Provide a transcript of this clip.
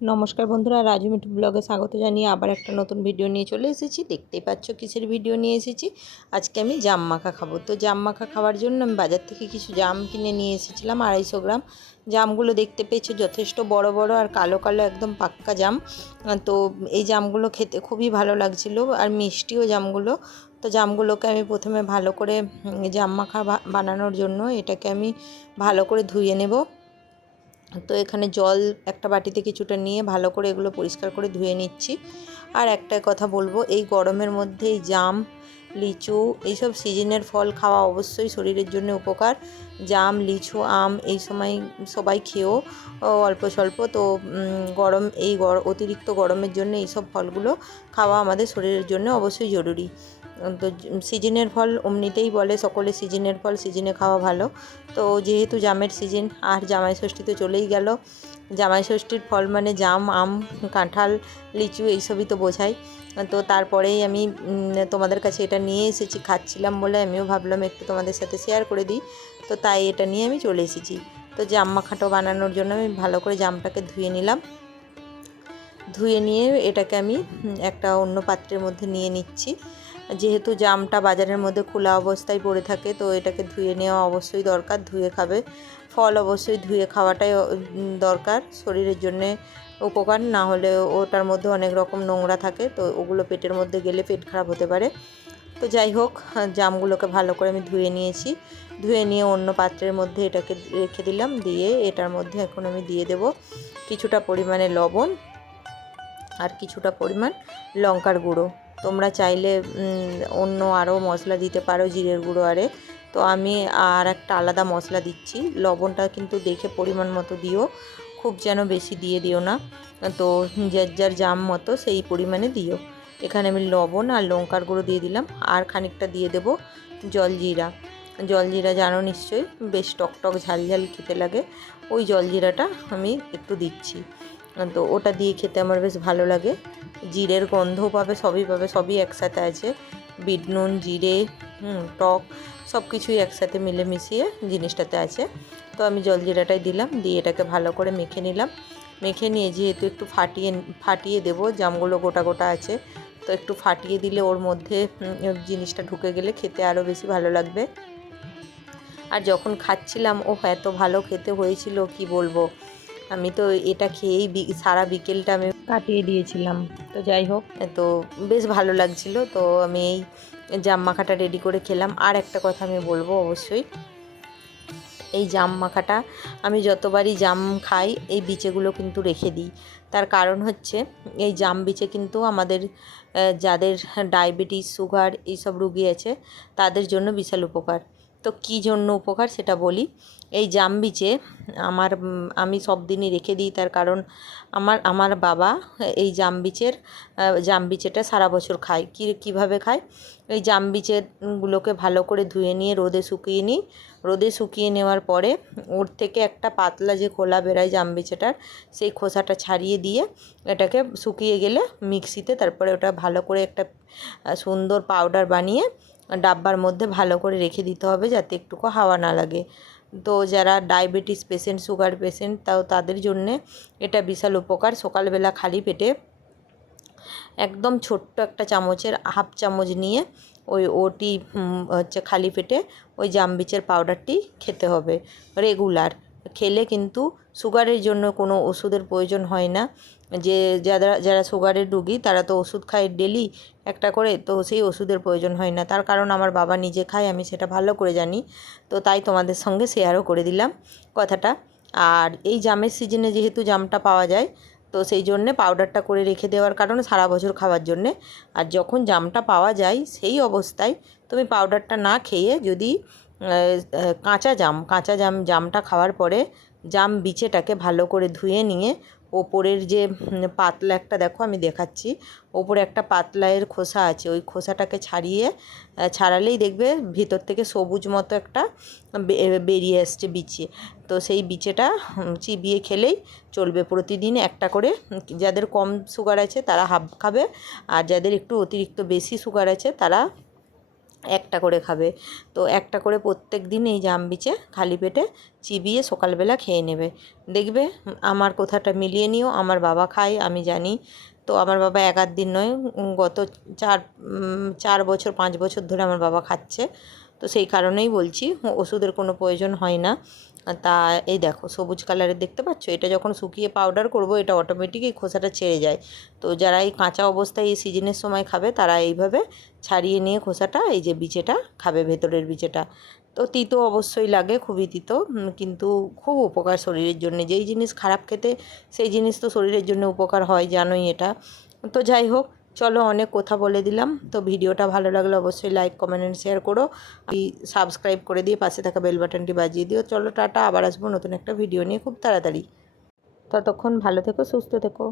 নমস্কার বন্ধুরা, রাজু মিঠু ব্লগে স্বাগত জানিয়ে আবার একটা নতুন ভিডিও নিয়ে চলে এসেছি। দেখতেই পাচ্ছ কিসের ভিডিও নিয়ে এসেছি। আজকে আমি জাম মাখা খাবো। তো জাম মাখা খাওয়ার জন্য আমি বাজার থেকে কিছু জাম কিনে নিয়ে এসেছিলাম, 250 গ্রাম। জামগুলো দেখতে পেয়েছো যথেষ্ট বড় বড় আর কালো কালো একদম পাক্কা জাম। তো এই জামগুলো খেতে খুবই ভালো লাগছিল আর মিষ্টিও জামগুলো। তো জামগুলোকে আমি প্রথমে ভালো করে জাম মাখা বানানোর জন্য এটাকে আমি ভালো করে ধুয়ে নেব। তো এখানে জল একটা বাটিতে কিছুটা নিয়ে ভালো করে এগুলো পরিষ্কার করে ধুয়ে নিচ্ছি। আর একটা কথা বলবো, এই গরমের মধ্যে এই জাম, লিচু এইসব সিজনের ফল খাওয়া অবশ্যই শরীরের জন্য উপকার। জাম, লিচু, আম এই সময় সবাই খেয়েও অল্প স্বল্প। তো অতিরিক্ত গরমের জন্য এইসব ফলগুলো খাওয়া আমাদের শরীরের জন্য অবশ্যই জরুরি। তো সিজনের ফল এমনিতেই বলে সকলে সিজনের ফল সিজনে খাওয়া ভালো। তো যেহেতু জামের সিজন আর জামাই ষষ্ঠী তো চলেই গেল। জামাই ষষ্ঠীর ফল মানে জাম, আম, কাঁঠাল, লিচু এইসবই তো বোঝায়। তো তারপরেই আমি তোমাদের কাছে এটা নিয়ে এসেছি, খাচ্ছিলাম বলে আমিও ভাবলাম একটু তোমাদের সাথে শেয়ার করে দিই। তো তাই এটা নিয়ে আমি চলে এসেছি। তো জাম মাখাটা বানানোর জন্য আমি ভালো করে জামটাকে ধুয়ে নিলাম। ধুয়ে নিয়ে এটাকে আমি একটা অন্য পাত্রের মধ্যে নিয়ে নিচ্ছি। যেহেতু জামটা বাজারের মধ্যে খোলা অবস্থায় পড়ে থাকে, তো এটাকে ধুয়ে নেওয়া অবশ্যই দরকার। ধুয়ে খাবে, ফল অবশ্যই ধুয়ে খাওয়াটাই দরকার, শরীরের জন্যে উপকার। না হলে ওটার মধ্যে অনেক রকম নোংরা থাকে, তো ওগুলো পেটের মধ্যে গেলে পেট খারাপ হতে পারে। তো যাই হোক, জামগুলোকে ভালো করে আমি ধুয়ে নিয়েছি। ধুয়ে নিয়ে অন্য পাত্রের মধ্যে এটাকে রেখে দিলাম। দিয়ে এটার মধ্যে এখন আমি দিয়ে দেব কিছুটা পরিমাণে লবণ আর কিছুটা পরিমাণ লঙ্কার গুঁড়ো। তোমরা চাইলে অন্য আরও মশলা দিতে পারো, জিরের গুঁড়ো আরে। তো আমি আর একটা আলাদা মশলা দিচ্ছি। লবণটা কিন্তু দেখে পরিমাণ মতো দিও, খুব যেন বেশি দিয়ে দিও না। তো যার যার জাম মতো সেই পরিমাণে দিও। এখানে আমি লবণ আর লঙ্কার গুঁড়ো দিয়ে দিলাম। আর খানিকটা দিয়ে দেব জলজিরা। জলজিরা জানো নিশ্চয়ই, বেশ টকটক ঝাল ঝাল খেতে লাগে। ওই জলজিরাটা আমি একটু দিচ্ছি। তো ওটা দিয়ে খেতে আমার বেশ ভালো লাগে। জিরের গন্ধও পাবে, সবই পাবে, সবই একসাথে আছে। বিট নুন, জিরে, টক সব কিছুই একসাথে মিলে মিশিয়ে জিনিসটাতে আছে। তো আমি জলজিরাটাই দিলাম, দিয়ে এটাকে ভালো করে মেখে নিলাম। মেখে নিয়ে যেহেতু একটু ফাটিয়ে দেবো, জামগুলো গোটা গোটা আছে, তো একটু ফাটিয়ে দিলে ওর মধ্যে জিনিসটা ঢুকে গেলে খেতে আরও বেশি ভালো লাগবে। আর যখন খাচ্ছিলাম এত ভালো খেতে হয়েছিল কি বলবো। আমি তো এটা খেয়েই সারা বিকেলটা আমি কাটিয়ে দিয়েছিলাম। তো যাই হোক, তো বেশ ভালো লাগছিল। তো আমি এই জাম মাখাটা রেডি করে খেলাম। আর একটা কথা আমি বলবো, অবশ্যই এই জাম মাখাটা আমি যতবারই জাম খাই এই বিচেগুলো কিন্তু রেখে দিই। তার কারণ হচ্ছে এই জাম বিচে কিন্তু আমাদের যাদের ডায়াবেটিস, সুগার এইসব রুগী আছে তাদের জন্য বিশাল উপকার। তো কী জন্য উপকার সেটা বলি। এই জাম বিচে আমি সব দিনই রেখে দিই, তার কারণ আমার বাবা এই জাম বিচেটা সারা বছর খায়। কীভাবে খায়? এই জাম বিচেগুলোকে ভালো করে ধুয়ে নিয়ে রোদে শুকিয়ে নিই। রোদে শুকিয়ে নেওয়ার পরে ওর থেকে একটা পাতলা যে খোলা বেরায় জাম বিচেটার, সেই খোসাটা ছাড়িয়ে দিয়ে এটাকে শুকিয়ে গেলে মিক্সিতে তারপরে ওটা ভালো করে একটা সুন্দর পাউডার বানিয়ে ডাব্বার মধ্যে ভালো করে রেখে দিতে হবে, যাতে একটুকু হাওয়া না লাগে। তো যারা ডায়াবেটিস পেশেন্ট, সুগার পেশেন্ট, তাদের জন্যে এটা বিশাল উপকার। সকালবেলা খালি পেটে একদম ছোট্ট একটা চামচের হাফ চামচ নিয়ে ওটি হচ্ছে খালি পেটে ওই জাম বিচের পাউডারটি খেতে হবে রেগুলার। খেলে কিন্তু সুগারের জন্য কোনো ওষুধের প্রয়োজন হয় না। যারা সুগারের রুগী তারা তো ওষুধ খায় ডেলি একটা করে, তো সেই ওষুধের প্রয়োজন হয় না। তার কারণ আমার বাবা নিজে খায়, আমি সেটা ভালো করে জানি। তো তাই তোমাদের সঙ্গে শেয়ারও করে দিলাম কথাটা। আর এই জামের সিজনে যেহেতু জামটা পাওয়া যায়, তো সেই জন্যে পাউডারটা করে রেখে দেওয়ার কারণে সারা বছর খাওয়ার জন্যে। আর যখন জামটা পাওয়া যায় সেই অবস্থায় তুমি পাউডারটা না খেয়ে যদি জামটা খাওয়ার পরে জাম বিচেটাকে ভালো করে ধুয়ে নিয়ে ওপরের যে পাতলা একটা, দেখো আমি দেখাচ্ছি, ওপরে একটা পাতলা এর খোসা আছে, ওই খোসাটাকে ছাড়ালেই দেখবে ভিতর থেকে সবুজ মতো একটা বেরিয়ে আসছে বিচে। তো সেই বিচেটা চিবিয়ে খেলেই চলবে। প্রতিদিন একটা করে, যাদের কম সুগার আছে তারা হাফ খাবে, আর যাদের একটু অতিরিক্ত বেশি সুগার আছে তারা একটা করে খাবে। তো একটা করে প্রত্যেক দিন এই জাম বিচে খালি পেটে চিবিয়ে সকালবেলা খেয়ে নেবে। দেখবে আমার কথাটা মিলিয়ে নিও। আমার বাবা খায়, আমি জানি। তো আমার বাবা এক আধ দিন নয়, গত 4 বছর 5 বছর ধরে আমার বাবা খাচ্ছে। তো সেই কারণেই বলছি, ওষুধের কোনো প্রয়োজন হয় না। তা এই দেখো সবুজ কালারের দেখতে পাচ্ছ, এটা যখন শুকিয়ে পাউডার করব এটা অটোমেটিক এই খোসাটা ছেড়ে যায়। তো যারা এই কাঁচা অবস্থায় এই সিজনের সময় খাবে তারা এইভাবে ছাড়িয়ে নিয়ে খোসাটা, এই যে বিচেটা খাবে, ভেতরের বিচেটা। তো তিতো অবশ্যই লাগে, খুবই তিতো, কিন্তু খুব উপকার শরীরের জন্য। যেই জিনিস খারাপ খেতে সেই জিনিস তো শরীরের জন্য উপকার হয়, জানোই এটা। তো যাই হোক, চলো অনেক কথা বলে দিলাম। তো ভিডিওটা ভালো লাগলে অবশ্যই লাইক কমেন্ট অ্যান্ড শেয়ার করো। সাবস্ক্রাইব করে দিয়ে পাশে থাকা বেল বাটনটি বাজিয়ে দিও। চলো টাটা, আবার আসবো নতুন একটা ভিডিও নিয়ে খুব তাড়াতাড়ি। ততক্ষণ ভালো থেকো, সুস্থ থেকো।